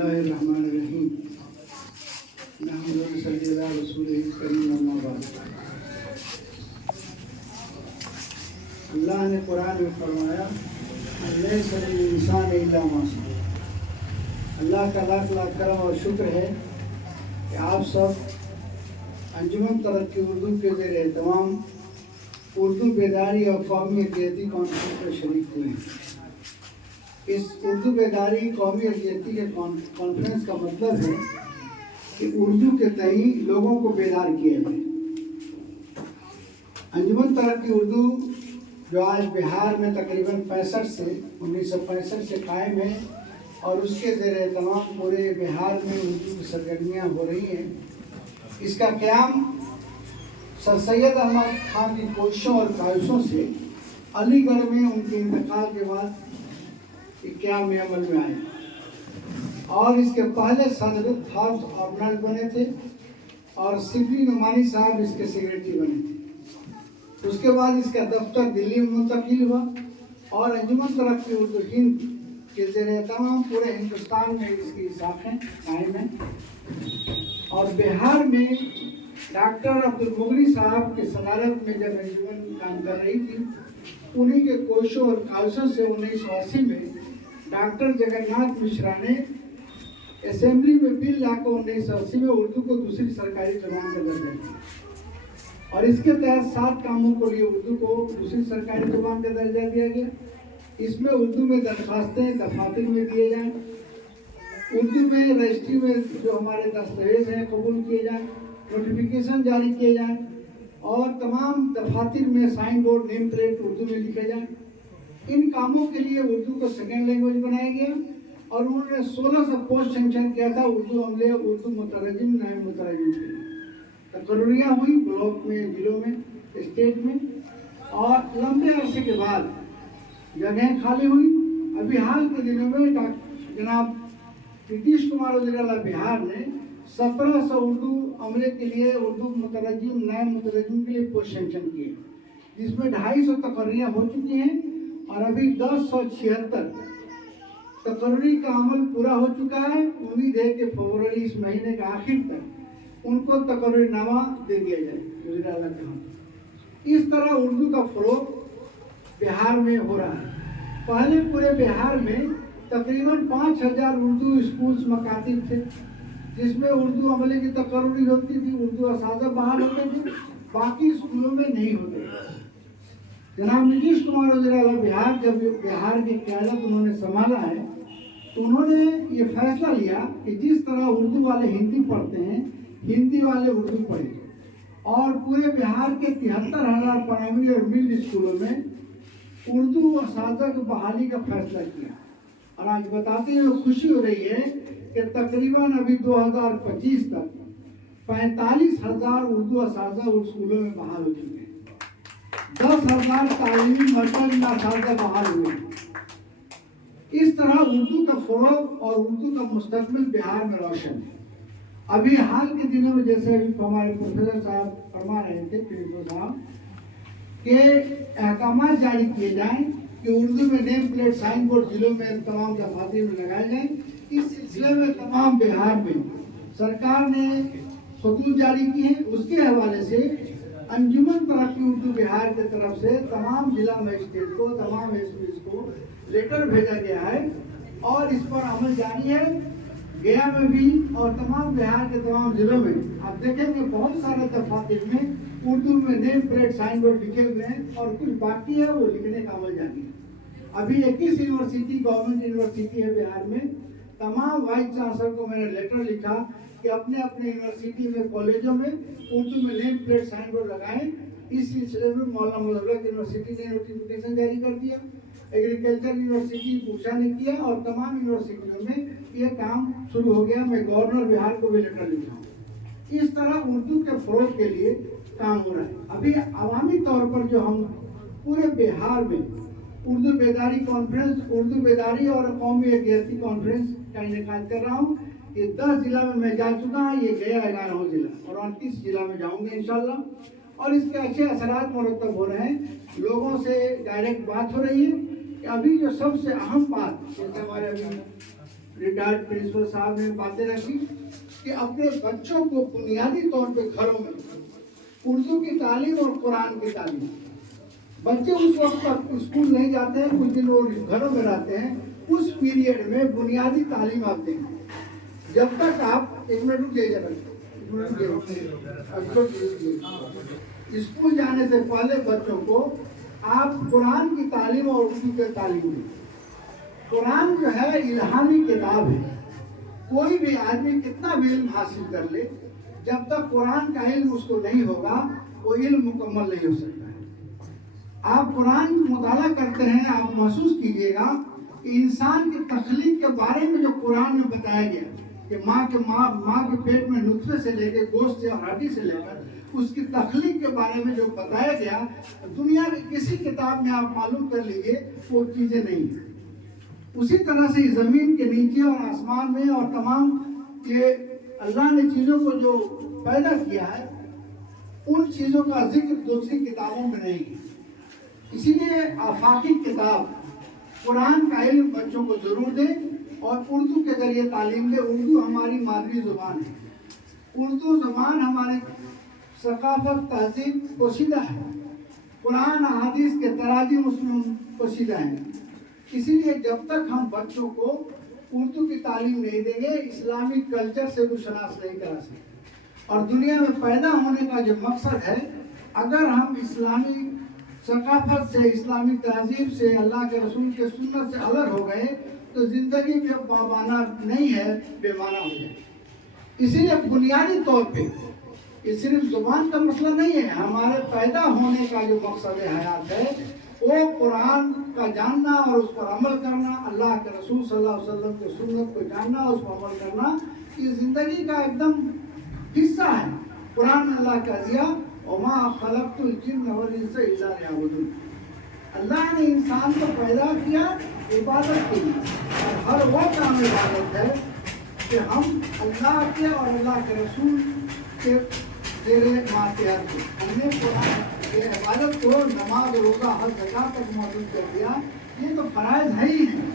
اللہ الرحمن الرحیم نحمد صلی اللہ رسول کریم اما بعد۔ اللہ نے قرآن میں فرمایا لیس للانسان الا ما سعى۔ اللہ کا لاکھ لاکھ کرم اور شکر ہے کہ آپ سب انجمن ترقی اردو کے زیر اہتمام اردو بیداری اور قومی یکجہتی کانفرنس میں شریک ہوئے ہیں۔ اس اردو بیداری قومی یکجہتی کے کانفرنس کا مطلب ہے کہ اردو کے تئیں لوگوں کو بیدار کیا جائے۔ انجمن ترقی اردو جو آج بہار میں تقریباً 1965 سے قائم ہے اور اس کے زیر اہتمام پورے بہار میں اردو کی سرگرمیاں ہو رہی ہیں، اس کا قیام سر سید احمد خان کی کوششوں اور خواہشوں سے علی گڑھ میں ان کے انتقال کے بعد قیام میں عمل میں آیا، اور اس کے پہلے صدر ہاؤس آرگنائز بنے تھے اور سبلی نعمانی صاحب اس کے سیکریٹری بنے تھے۔ اس کے بعد اس کا دفتر دلی میں منتقل ہوا اور انجمن ترقی اردو ہند کے زیر اہتمام پورے ہندوستان میں اس کی شاخیں قائم ہیں، اور بہار میں ڈاکٹر عبدالمغنی صاحب کی صدارت میں جب انجمن کام کر رہی تھی، انہی کے کوششوں اور خواہشوں سے 1980 میں ڈاکٹر جگناتھ مشرا نے اسمبلی میں بل لا کر 1980 میں اردو کو دوسری سرکاری زبان کا درجہ دیا، اور اس کے تحت 7 کاموں کے لیے اردو کو دوسری سرکاری زبان کا درجہ دیا گیا۔ اس میں اردو میں درخواستیں دفاتر میں دیے جائیں، اردو میں رجسٹری میں جو ہمارے دستاویز ہیں قبول کیے جائیں، نوٹیفیکیشن جاری کیے جائیں، اور تمام دفاتر میں سائن بورڈ نیم پلیٹ اردو میں لکھے جائیں۔ ان کاموں کے لیے اردو کو سیکنڈ لینگویج بنایا گیا، اور انہوں نے 16 سا پوسٹ سینکشن کیا تھا اردو عملے، اردو مترجم، نائب مترجم کے لیے۔ تقرریاں ہوئی بلاک میں، ضلعوں میں، اسٹیٹ میں، اور لمبے عرصے کے بعد جگہیں خالی ہوئی۔ ابھی حال کے دنوں میں جناب نتیش کمار وزیر اعلیٰ بہار نے 1700 اردو عملے کے لیے، اردو مترجم، نائب مترجم کے لیے پوسٹ سینکشن کیے، جس میں 250 تقرریاں ہو چکی ہیں، اور ابھی 1076 تقرری کا عمل پورا ہو چکا ہے۔ امید ہے کہ فروری اس مہینے کے آخر تک ان کو تقرری نامہ دے دیا جائے وزیر اعلیٰ کے ہاتھ۔ اس طرح اردو کا فروغ بہار میں ہو رہا ہے۔ پہلے پورے بہار میں تقریباً 5000 اردو اسکولز مکاتب تھے، جس میں اردو عملے کی تقرری ہوتی تھی، اردو اساتذہ بحال ہوتے تھے، باقی اسکولوں میں نہیں ہوتے۔ جناب نتیش کمار وزیر اعلیٰ بہار جب بہار کی قیادت انہوں نے سنبھالا ہے، تو انہوں نے یہ فیصلہ لیا کہ جس طرح اردو والے ہندی پڑھتے ہیں، ہندی والے اردو پڑھیں، اور پورے بہار کے 73,000 پرائمری اور مڈل اسکولوں میں اردو اساتذہ کی بحالی کا فیصلہ کیا۔ اور آج بتاتے ہوئے خوشی ہو رہی ہے کہ تقریباً ابھی 2025 تک 45,000 اردو اساتذہ اسکولوں میں بحال ہو چکے ہیں، 10,000 تعلیمی مرکز میں اساتذہ بحال ہوئے ہیں۔ اس طرح اردو کا فروغ اور اردو کا مستقبل بہار میں روشن ہے۔ ابھی حال کے دنوں میں جیسے ابھی ہمارے پروفیسر صاحب فرما رہے تھے، پرنسپل صاحب، کہ احکامات جاری کیے جائیں کہ اردو میں نیم پلیٹ، سائن بورڈ ضلعوں میں تمام دفاتر میں لگائے جائیں۔ اس سلسلے میں تمام بہار میں سرکار نے خطوط جاری کی ہیں۔ اس کے حوالے سے انجمن ترقی اردو بہار کی طرف سے تمام ضلع مجسٹریٹ کو، تمام ایس پیز کو لیٹر بھیجا گیا ہے، اور اس پر عمل جاری ہے۔ گیا میں بھی اور تمام بہار کے تمام ضلعوں میں آپ دیکھیں کہ بہت سارے دفاتر میں اردو میں نیم پلیٹ، سائن بورڈ لکھے ہوئے ہیں، اور کچھ باقی ہے وہ لکھنے کا عمل جاری ہے۔ ابھی 21 یونیورسٹی، گورنمنٹ یونیورسٹی ہے بہار میں، تمام وائس چانسلر کو میں نے لیٹر لکھا کہ اپنے اپنے یونیورسٹی میں، کالجوں میں اردو میں نیم پلیٹ، سائن بورڈ لگائیں۔ اس سلسلے میں مولانا مظفر یونیورسٹی نے نوٹیفیکیشن جاری کر دیا، ایگریکلچر یونیورسٹی پوچھا نے کیا، اور تمام یونیورسٹیوں میں یہ کام شروع ہو گیا۔ میں گورنر بہار کو بھی لیٹر لکھا ہوں۔ اس طرح اردو کے فروغ کے لیے کام ہو رہا ہے۔ ابھی عوامی طور پر جو ہم پورے بہار میں اردو بیداری کانفرنس، اردو بیداری اور قومی یکجہتی کانفرنس کا انعقاد کر رہا ہوں۔ یہ 10 ضلع میں جا چکا ہوں، یہ گیا 11واں ضلع، اور 29 ضلع میں جاؤں گے انشاءاللہ، اور اس کے اچھے اثرات مرتب ہو رہے ہیں۔ لوگوں سے ڈائریکٹ بات ہو رہی ہے کہ ابھی جو سب سے اہم بات، جیسے ہمارے ابھی ریٹائرڈ پرنسپل صاحب نے باتیں رکھی کہ اپنے بچوں کو بنیادی طور پہ گھروں میں اردو کی تعلیم اور قرآن کی تعلیم، بچے اس وقت تک اسکول نہیں جاتے ہیں، کچھ دن وہ گھروں میں رہتے ہیں، اس پیریڈ میں بنیادی تعلیم آپ دیں گے. جب تک آپ ایک منٹ رکیے اسکول جانے سے پہلے بچوں کو آپ قرآن کی تعلیم اور اردو کی تعلیم دیں. قرآن جو ہے الہامی کتاب ہے. کوئی بھی آدمی کتنا بھی علم حاصل کر لے، جب تک قرآن کا علم اس کو نہیں ہوگا وہ علم مکمل نہیں ہو سکتا ہے. آپ قرآن مطالعہ کرتے ہیں، آپ محسوس کیجئے گا کہ انسان کی تخلیق کے بارے میں جو قرآن میں بتایا گیا کہ ماں کے پیٹ میں نطفے سے لے کے گوشت اور ہڈی سے لے کر اس کی تخلیق کے بارے میں جو بتایا گیا، دنیا کی کسی کتاب میں آپ معلوم کر لیجئے وہ چیزیں نہیں ہیں. اسی طرح سے زمین کے نیچے اور آسمان میں اور تمام یہ اللہ نے چیزوں کو جو پیدا کیا ہے، ان چیزوں کا ذکر دوسری کتابوں میں نہیں ہے. اسی لیے آفاقی کتاب قرآن کا علم بچوں کو ضرور دیں اور اردو کے ذریعے تعلیم دیں. اردو ہماری مادری زبان ہے. اردو زبان ہمارے ثقافت تہذیب پوشیدہ ہے. قرآن احادیث کے تراجم اس میں پوشیدہ ہیں. اسی لیے جب تک ہم بچوں کو اردو کی تعلیم نہیں دیں گے، اسلامی کلچر سے وہ شناخت نہیں کرا سکتے. اور دنیا میں پیدا ہونے کا جو مقصد ہے، اگر ہم اسلامی ثقافت سے، اسلامی تہذیب سے، اللہ کے رسول کے سنت سے الگ ہو گئے تو زندگی جو بامعنی نہیں ہے، بے معنی ہو جائے. اسی لیے بنیادی طور پہ یہ صرف زبان کا مسئلہ نہیں ہے. ہمارے پیدا ہونے کا جو مقصد حیات ہے وہ قرآن کا جاننا اور اس پر عمل کرنا، اللہ کے رسول صلی اللہ علیہ وسلم کی سنت کو جاننا، اس پر عمل کرنا، یہ زندگی کا ایک دم حصہ ہے. قرآن میں اللہ کہہ دیا وَمَا خَلَقْتُ الْجِنَّ وَالْإِنسَ إِلَّا لِيَعْبُدُونِ. اللہ نے انسان کو پیدا کیا عبادت کے لیے، اور ہر وہ کام عبادت ہے کہ ہم اللہ کے اور اللہ کے رسول کے زیر ماتحت کو ہم نے قرآن یہ عبادت کو نماز روزہ حج زکات تک موجود کر دیا. یہ تو فرائض ہے ہی ہیں،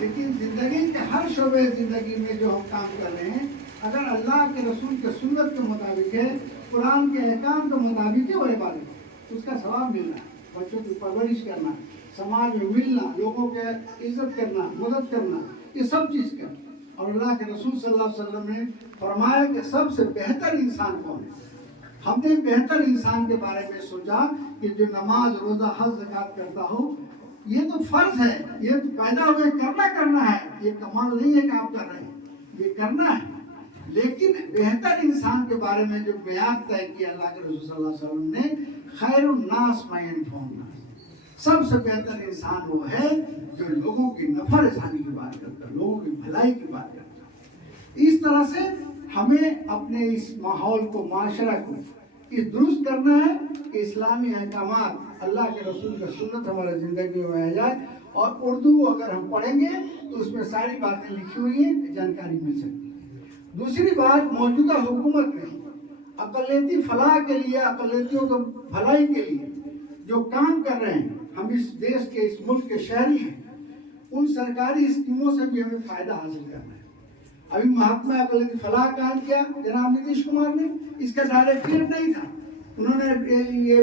لیکن زندگی کے ہر شعبے زندگی میں جو ہم کام کر رہے ہیں، اگر اللہ کے رسول کے سنت کے مطابق ہے، قرآن کے احکام کے مطابق ہے، وہ عبادت، اس کا ثواب ملنا ہے. بچوں کی پرورش کرنا، سماج میں ملنا، لوگوں کے عزت کرنا، مدد کرنا، یہ سب چیز کرنا. اور اللہ کے رسول صلی اللہ علیہ وسلم نے فرمایا کہ سب سے بہتر انسان کون ہے. ہم نے بہتر انسان کے بارے میں سوچا کہ جو نماز روزہ حج زکات کرتا ہو، یہ تو فرض ہے، یہ تو پیدا ہوئے کرنا ہے. یہ کمال نہیں ہے کہ آپ کر رہے ہیں، یہ کرنا ہے. لیکن بہتر انسان کے بارے میں جو بیان طے کیا اللہ کے رسول صلی اللہ علیہ وسلم نے، خیر الناس من ينفع الناس، سب سے بہتر انسان وہ ہے جو لوگوں کی نفع رسانی کی بات کرتا ہے، لوگوں کی بھلائی کی بات کرتا ہے. اس طرح سے ہمیں اپنے اس ماحول کو، معاشرہ کو اس درست کرنا ہے کہ اسلامی احکامات، اللہ کے رسول کا سنت ہمارے زندگی میں آ جائے. اور اردو اگر ہم پڑھیں گے تو اس میں ساری باتیں لکھی ہوئی ہیں، جانکاری مل سکتی ہے. دوسری بات، موجودہ حکومت نے اقلیتی فلاح کے لیے، اقلیتیوں کو بھلائی کے لیے جو کام کر رہے ہیں، ہم اس دیش کے، اس ملک کے شہری ہیں، ان سرکاری اسکیموں سے بھی ہمیں فائدہ حاصل کرنا ہے. ابھی مہاتما اقلیتی فلاح قائم کیا جناب نتیش کمار نے، اس کا ڈائریکٹریٹ نہیں تھا، انہوں نے یہ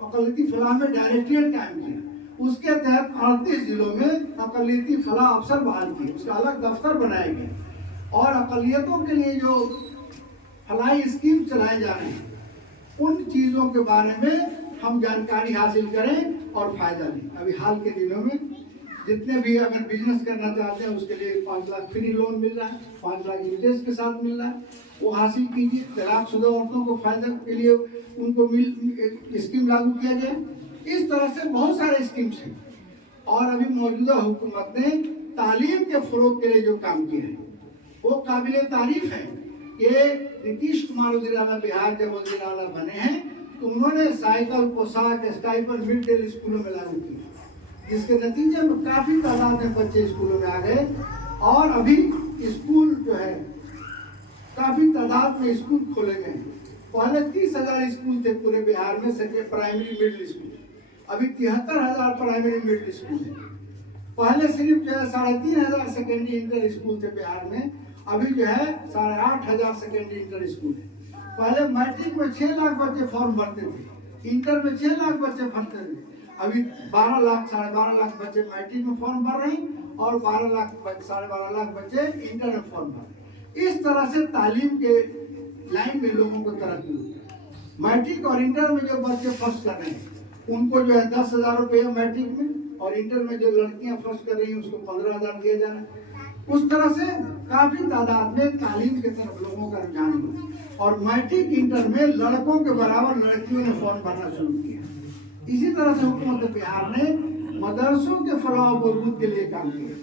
اقلیتی فلاح میں ڈائریکٹریٹ قائم کیا. اس کے تحت 38 ضلعوں میں اقلیتی فلاح افسر بحال کیے، اس کا الگ دفتر بنایا گیا. اور اقلیتوں کے لیے جو فلاحی اسکیم چلائے جا رہے ہیں، ان چیزوں کے بارے میں ہم جانکاری حاصل کریں اور فائدہ لیں. ابھی حال کے دنوں میں جتنے بھی اگر بزنس کرنا چاہتے ہیں، اس کے لیے 5 لاکھ فری لون مل رہا ہے، 5 لاکھ انٹرسٹ کے ساتھ مل رہا ہے، وہ حاصل کیجیے. طلاق شدہ عورتوں کو فائدہ کے لیے ان کو اسکیم لاگو کیا گیا. اس طرح سے بہت سارے اسکیمس ہیں. اور ابھی موجودہ حکومت نے تعلیم کے فروغ کے لیے جو کام کیا ہے وہ قابل تعریف ہے. یہ نتیش کمار وزیر اعلیٰ بہار جب وزیر اعلیٰ بنے ہیں تو انہوں نے سائیکل، پوشاک، اسٹائپنڈ مڈ ڈے اسکولوں میں لاگو کی، جس کے نتیجے میں کافی تعداد میں بچے اسکولوں میں آ گئے. اور ابھی اسکول جو ہے کافی تعداد میں اسکول کھولے گئے. پہلے 30,000 اسکول تھے پورے بہار میں، پرائمری مڈل اسکول. ابھی 73,000 پرائمری مڈل اسکول ہیں. पहले सिर्फ जो है 3,500 सेकेंडरी इंटर स्कूल थे बिहार में, अभी जो है 8,500 सेकेंडरी इंटर स्कूल है। पहले मैट्रिक में 6 लाख बच्चे फॉर्म भरते थे, इंटर में 6 लाख बच्चे भरते थे, अभी 12 लाख 12.5 लाख बच्चे मैट्रिक में फॉर्म भर रहे हैं और 12 लाख 12.5 लाख बच्चे इंटर में फॉर्म भर रहे हैं। इस तरह से तालीम के लाइन में लोगों को तरक्की हुई है। मैट्रिक और इंटर में जो बच्चे फर्स्ट कर रहे हैं उनको जो है 10,000 रुपये मैट्रिक में, और इंटर में जो लड़कियां फर्स्ट कर रही हैं उसको 15,000 दिया जाना। उस तरह से काफी तादाद में तालीम की तरफ लोगों का रुझान हुआ और मैट्रिक इंटर में लड़कों के बराबर लड़कियों ने फॉर्म भरना शुरू किया। इसी तरह से हुकूमत बिहार ने मदरसों के फलाह व बहबूद के लिए काम किया।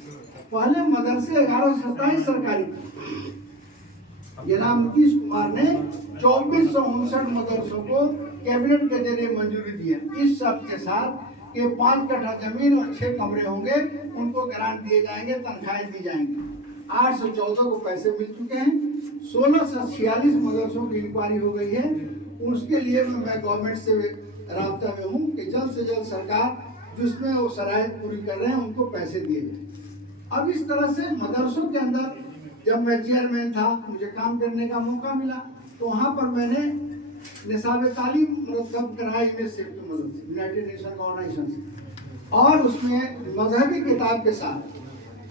पहले मदरसे 1127 सरकारी थे, जनाब नीतीश कुमार ने 2459 मदरसों को कैबिनेट के जरिए मंजूरी दी है, इस शर्त के साथ कि 5 कट्ठा जमीन और 6 कमरे होंगे, उनको ग्रांट दिए जाएंगे, तनख्वाहें दी जाएंगी। 814 को पैसे मिल चुके हैं, 1646 मदरसों की इंक्वायरी हो गई है। उसके लिए मैं गवर्नमेंट से राब्ता में हूँ कि जल्द से जल्द सरकार जिसमें वो शराइत पूरी कर रहे हैं उनको पैसे दिए जाए। अब इस तरह से मदरसों के अंदर जब मैं चेयरमैन था, मुझे काम करने का मौका मिला, तो वहाँ पर मैंने निसाब तालीम मुरतब कराई यूनिसेफ की मदद से, यूनाइटेड नेशन ऑर्गेनाइजेशन से, और उसमें मजहबी किताब के साथ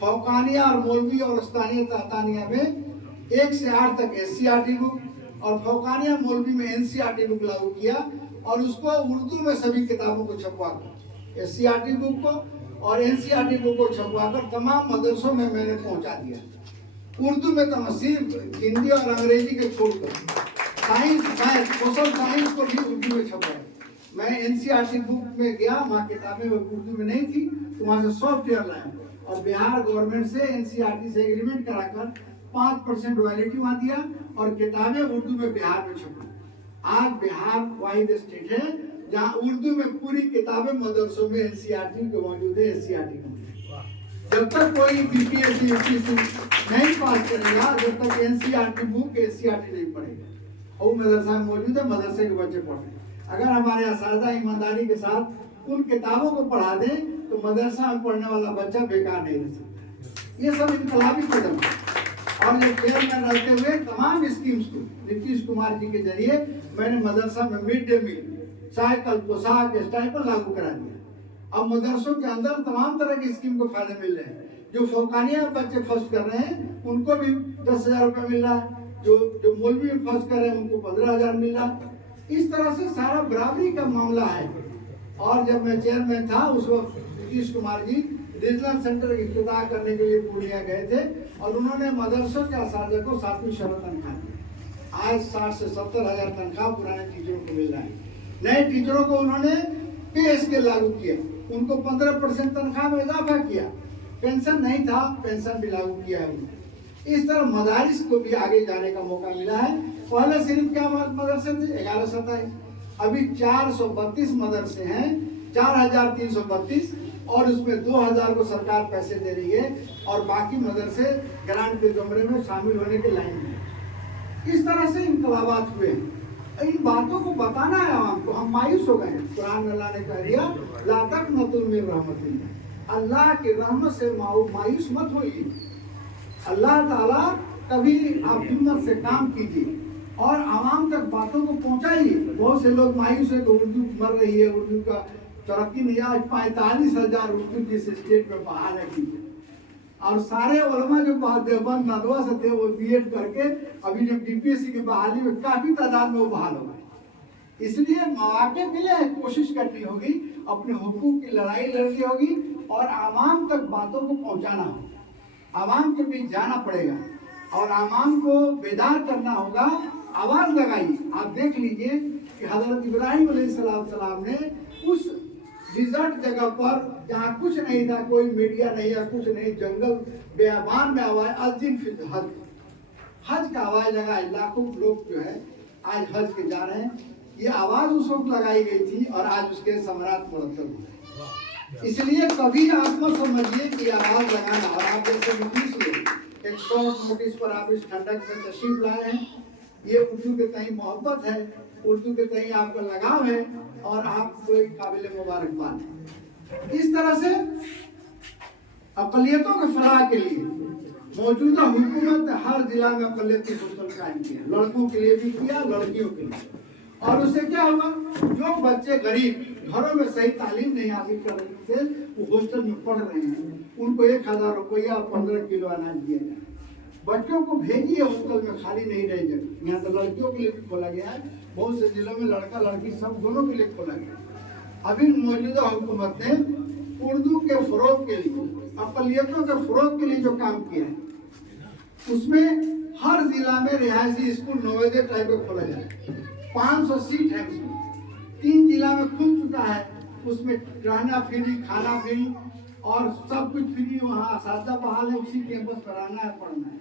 फौकानिया और मौलवी और अस्तानिया तातानिया में 1 से 8 तक SCRT बुक और फौकानिया मौलवी में NCRT बुक लागू किया और उसको उर्दू में सभी किताबों को छपवा कर, SCRT बुक को और NCRT बुक को छपवा कर तमाम मदरसों में मैंने पहुंचा दिया। उर्दू में तो सिर्फ हिंदी और अंग्रेजी के छोड़कर साइंस, मैथ, सोशल साइंस को भी उर्दू में छपवाया। मैं NCRT बुक में गया, वहाँ किताबें उर्दू में नहीं थी, तो वहाँ से सॉफ्टवेयर लाया और बिहार गवर्नमेंट से NCRT से एग्रीमेंट कराकर 5% रॉयल्टी वहाँ दिया और किताबें उर्दू में बिहार में छपी। आज बिहार वाहिद स्टेट है जहाँ उर्दू में पूरी किताबें मदरसों में NCRT के मौजूद है, SCRT के। जब तक कोई BPSC UPSC नहीं पास करेगा, जब तक NCRT बुक SCRT नहीं पढ़ेगा, और मदरसा में मौजूद है, मदरसे के बच्चे पढ़ रहे हैं। अगर हमारे असातिज़ा ईमानदारी के साथ उन किताबों को पढ़ा दें तो मदरसा में पढ़ने वाला बच्चा बेकार नहीं रह सकता। ये सब इनकलाबी कदम है। और जब चेयरमैन रहते हुए तमाम स्कीम्स को नीतीश कुमार जी के जरिए मैंने मदरसा में मिड डे मील, साइकिल, पोशाक, स्टाइपेंड लागू करा दिया। अब मदरसों के अंदर तमाम तरह की स्कीम को फायदे मिल रहे हैं। जो फौकानिया बच्चे फर्स्ट कर रहे हैं उनको भी 10,000 रुपये मिल रहा है, जो मौलवी में फर्स्ट कर रहे हैं उनको 15,000 मिल रहा है। इस तरह से सारा बराबरी का मामला है। और जब मैं चेयरमैन था उस वक्त नीतीश कुमार जी रीजनल सेंटर की इफ्तिताह करने के लिए पूर्णिया गए थे और उन्होंने मदरसों के असातिज़ा को 7वीं शरत तनख्वाह दी। आज 60 से 70 हज़ार तनख्वाह पुराने टीचरों को मिल रहा है। नए टीचरों को उन्होंने पे स्केल लागू किया, उनको 15% तनख्वाह में इजाफा किया। पेंशन नहीं था, पेंशन भी लागू किया है उन्होंने। इस तरह मदारिस को भी आगे जाने का मौका मिला है। पहले सिर्फ क्या मदरसे थे 1127, अभी 432 मदरसे हैं, 4,332, और उसमें 2,000 को सरकार पैसे दे रही है और बाकी मदरसे ग्रांट के जुमरे में शामिल होने के लाइन में। इस तरह से इनकलाबात हुए हैं। इन बातों को बताना है आवाम को। हम मायूस हो गए हैं। कुरान में अल्लाह ने कह दिया ला तक़नतू मिन रहमतिल्लाह, अल्लाह की रहमत से मायूस मत होइए। अल्लाह ताला कभी आप हिम्मत से काम कीजिए और आवाम तक बातों को पहुंचाइए। बहुत से लोग मायूस है कि उर्दू मर रही है, उर्दू का तरक्की नहीं। आज 45,000 उर्दू जिस स्टेट में बहाल है और सारे उलमा जो देवबंद नदवा से थे वो BEd करके अभी जो BPSC की बहाली में काफी तादाद में वो बहाल हो गए। इसलिए मौके मिले, कोशिश करनी होगी, अपने हुकूक की लड़ाई लड़नी होगी और आवाम तक बातों को पहुंचाना होगा। आवाम के बीच जाना पड़ेगा और आवाम को बेदार करना होगा। आवाज लगाइए। आप देख लीजिए कि हजरत इब्राहिम अलैहिस्सलाम ने उस डिजर्ट जगह पर जहाँ कुछ नहीं था, कोई मीडिया नहीं है, कुछ नहीं, जंगल बेआबान में आवाज अज़िन फिल हज, हज का आवाज लगाए। लाखों लोग जो है आज हज के जा रहे हैं। ये आवाज उस वक्त लगाई गई थी और आज उसके समरात मुरतब हुए। इसलिए कभी आप मत समझिए कि आवाज लगाना। और आप जैसे नोटिस में एक शॉर्ट नोटिस पर आप इस ठंडक में तशरीफ लाए हैं, ये उर्दू के तई मोहब्बत है, उर्दू के तई आपका लगाव है और आप कोई काबिल मुबारकबाद है। इस तरह से अक़लियतों के फलाह के लिए मौजूदा हुकूमत ने हर जिला में अक़लियती हॉस्टल कायम किया, लड़कों के लिए भी किया, लड़कियों के लिए। और उससे क्या हुआ, जो बच्चे गरीब घरों में सही तालीम नहीं हासिल कर रहे थे, वो हॉस्टल में पढ़ रहे हैं, उनको 1000 रुपया 15 किलो अनाज दिया जाए। बच्चों को भेजिए हॉस्टल में, खाली नहीं रहे जगह। यहाँ तो लड़कियों के लिए भी खोला गया है, बहुत से जिलों में लड़का लड़की सब दोनों के लिए खोला गया। अभी मौजूदा हुकूमत ने उर्दू के फरोग के लिए, अक़लियतों के फरोग के लिए जो काम किया है, उसमें हर जिला में रिहायशी स्कूल नवोदय टाइप का खोला जाए। 500 सीट है उसमें, 3 जिला में खुल चुका है। उसमें रहना फ्री, खाना फ्री और सब कुछ फ्री। वहाँ असातिज़ा बहाल है, उसी कैंपस पर रहना है, पढ़ना है।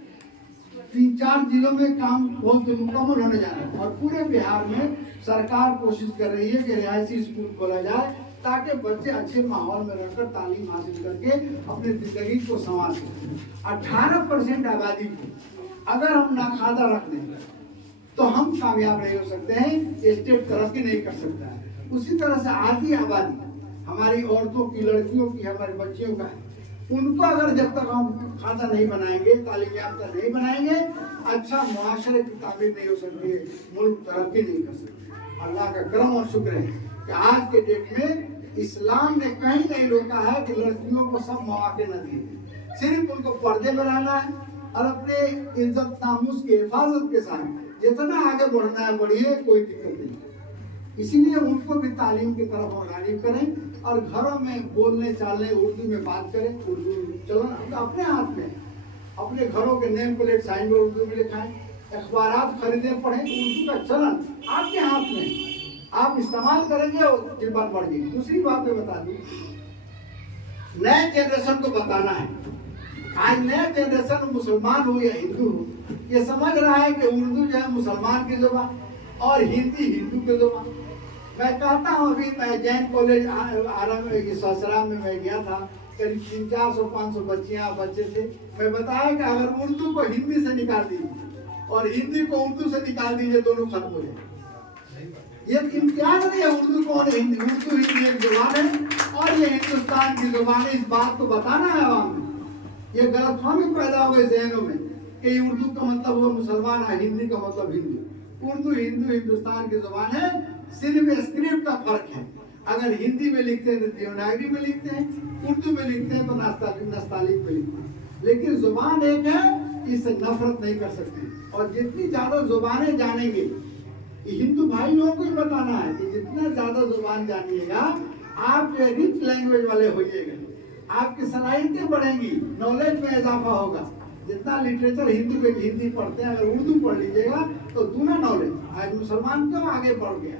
3-4 जिलों में काम बहुत मुकम्मल होने जा रहा है। और पूरे बिहार में सरकार कोशिश कर रही है कि रिहायशी स्कूल खोला जाए, ताकि बच्चे अच्छे माहौल में रहकर तालीम हासिल करके अपनी जिंदगी को संवार सकें। 18% आबादी को अगर हम नाखादा रख दें तो हम कामयाब नहीं हो सकते हैं, स्टेट तरक्की नहीं कर सकता है। उसी तरह से आधी आबादी हमारी औरतों की, लड़कियों की, हमारे बच्चियों का है, उनको अगर जब तक हम खाता नहीं बनाएंगे, तालीम याफ्ता नहीं बनाएंगे, अच्छा मुआशरे की तामीर नहीं हो सकती है, मुल्क तरक्की नहीं कर सकते। अल्लाह का करम और शुक्र है कि आज के डेट में इस्लाम ने कहीं नहीं रोका है कि लड़कियों को सब मौके न दिए। सिर्फ उनको पर्दे में रहना है और अपने इज्जत नामूस की हिफाजत के साथ जितना आगे बढ़ना है बढ़िए, कोई दिक्कत नहीं। इसीलिए उनको भी तालीम की तरफ राग़िब करें और घरों में बोलने चालने उर्दू में बात करें। उर्दू चलन अपने हाथ में, अपने घरों के name plate sign board Urdu में लिखाएं, अखबारात खरीदें, पढ़ें। उर्दू का चलन आपके हाथ में, आप इस्तेमाल करेंगे और ये बात बढ़ जाएगी। दूसरी बात मैं बता दूं, नए जनरेशन को बताना है, आज नया जनरेशन मुसलमान हो या हिंदू हो, ये समझ रहा है कि उर्दू जो है मुसलमान की जुबान और हिंदी हिंदू की जुबान। मैं कहता हूँ, अभी मैं जैन कॉलेज आराम ससुराल में मैं गया था, करीब 300-400-500 बच्चियाँ बच्चे थे। मैं बताया कि अगर उर्दू को हिंदी से निकाल दीजिए और हिंदी को उर्दू से निकाल दीजिए, दोनों खत्म हो जाए। ये इम्तियाज नहीं है उर्दू कौन है, हिंदी। उर्दू हिंदी एक जुबान है और ये हिंदुस्तान की जुबान है। इस बात को बताना है आवाम में। ये गलतफहमी पैदा हो गई ज़हनों में कि उर्दू का मतलब वो मुसलमान है, हिंदी का मतलब हिंदू। उर्दू हिंदू हिंदुस्तान की जुबान है, सिर्फ स्क्रिप्ट का फर्क है। अगर हिंदी में लिखते हैं तो देवनागरी में लिखते हैं, उर्दू में लिखते हैं तो नस्तालिक में लिखते हैं, लेकिन जुबान एक है, इससे नफरत नहीं कर सकते। और जितनी ज़्यादा जुबानें जानेंगे, हिंदू भाई लोगों को ही बताना है कि जितना ज़्यादा जुबान जानिएगा, आप जो रिच लैंग्वेज वाले होइएगा, आपकी सलाहियतें बढ़ेंगी, नॉलेज में इजाफा होगा। जितना लिटरेचर हिंदी पढ़ते हैं, अगर उर्दू पढ़ लीजिएगा तो दूना नॉलेज। आज मुसलमान क्यों आगे बढ़ गया,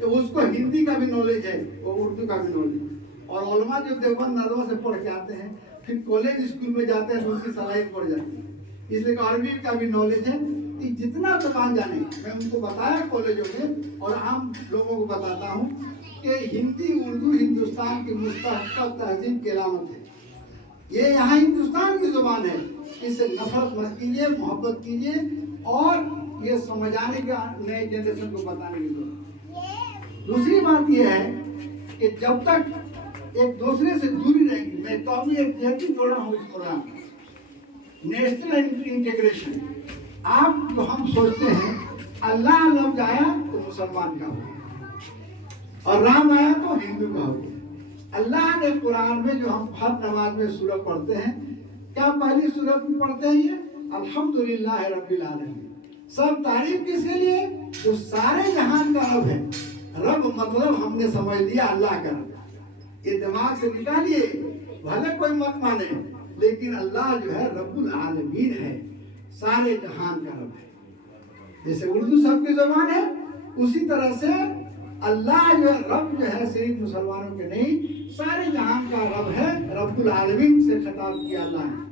तो उसको हिंदी का भी नॉलेज है, वो उर्दू का भी नॉलेज। और उलमा जो देवबंद नदवा से पढ़ के आते हैं, फिर कॉलेज स्कूल में जाते हैं तो उनकी सलाहियत बढ़ जाती है। इसलिए अरबी का भी नॉलेज है। जितना जुबान जाने, मैं उनको बताया कॉलेजों में और आम लोगों को बताता हूँ कि हिंदी उर्दू हिंदुस्तान की मुस्तहक़ तहजीब की अलामत है। ये यहाँ हिंदुस्तान की जुबान है, इससे नफरत मत कीजिए, मोहब्बत कीजिए और ये समझाने का नए जनरेशन को बताने की जरूरत। दूसरी बात यह है कि जब तक एक दूसरे से दूरी रहेगी, मैं तो अभी एक जहती जोड़ा हूँ इस प्रोग्राम, नेशनल इंटीग्रेशन। आप जो हम सोचते हैं अल्लाह लफ्ज़ आया तो मुसलमान का हो और राम आया तो हिंदू का हो। अल्लाह ने कुरान में जो हम हर नमाज में सूरत पढ़ते हैं, क्या पहली सूरत में पढ़ते हैं ये अल्हम्दुलिल्लाह रब्बिल आलमीन। सब तारीफ किसके लिए, जो सारे जहान का रब है। रब मतलब हमने समझ लिया अल्लाह का रब, ये दिमाग से निकालिए, भले कोई मत माने, लेकिन अल्लाह जो है रब्बुल आलमीन है, सारे जहान का रब है। जैसे उर्दू सबकी ज़बान है, उसी तरह से अल्लाह जो है रब जो है सिर्फ मुसलमानों के नहीं, सारे जहान का रब है। रब्बुल आलमीन से खिताब किया अल्लाह ने।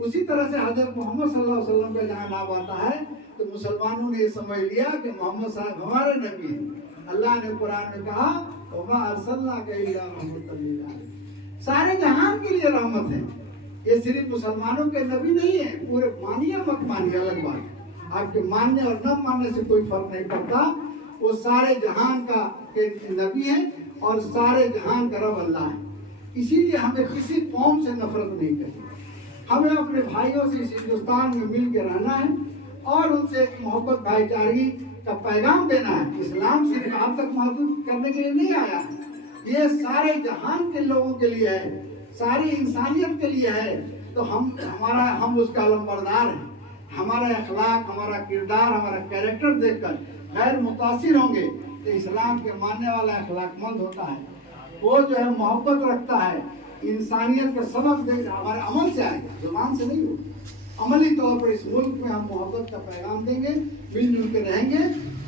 उसी तरह से हज़रत मोहम्मद सल्लल्लाहु अलैहि वसल्लम का जहाँ नाम आता है तो मुसलमानों ने ये समझ लिया कि मोहम्मद साहब हमारे नबी हैं। अल्लाह ने कुरान में कहा वमा अर्सलनाका इल्ला रहमतल लिल आलमीन, सारे जहान के लिए रहमत है। ये सिर्फ मुसलमानों के नबी नहीं है, पूरे मानिए मत मानिए अलग बात, आपके मानने और न मानने से कोई फर्क नहीं पड़ता। वो सारे जहान का के नबी है और सारे जहान का रब अल्लाह है। اسی لیے ہمیں کسی قوم سے نفرت نہیں کرنی، ہمیں اپنے بھائیوں سے اس ہندوستان میں مل کے رہنا ہے اور ان سے ایک محبت بھائی چارگی کا پیغام دینا ہے۔ اسلام صرف آپ تک محدود کرنے کے لیے نہیں آیا ہے، یہ سارے جہان کے لوگوں کے لیے ہے، ساری انسانیت کے لیے ہے۔ تو ہم اس کا علمبردار ہیں۔ ہمارا اخلاق، ہمارا کردار، ہمارا کیریکٹر دیکھ کر غیر متاثر ہوں گے کہ اسلام کے ماننے والا اخلاق مند ہوتا ہے، وہ جو ہے محبت رکھتا ہے، انسانیت کا سبق دے کر ہمارے عمل سے آئے گا، زبان سے نہیں ہوگا۔ عملی طور پر اس ملک میں ہم محبت کا پیغام دیں گے، مل جل کے رہیں گے۔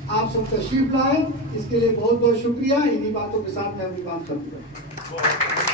آپ سب تشریف لائے، اس کے لیے بہت بہت شکریہ۔ انہی باتوں کے ساتھ میں اپنی بات کرتا ہوں۔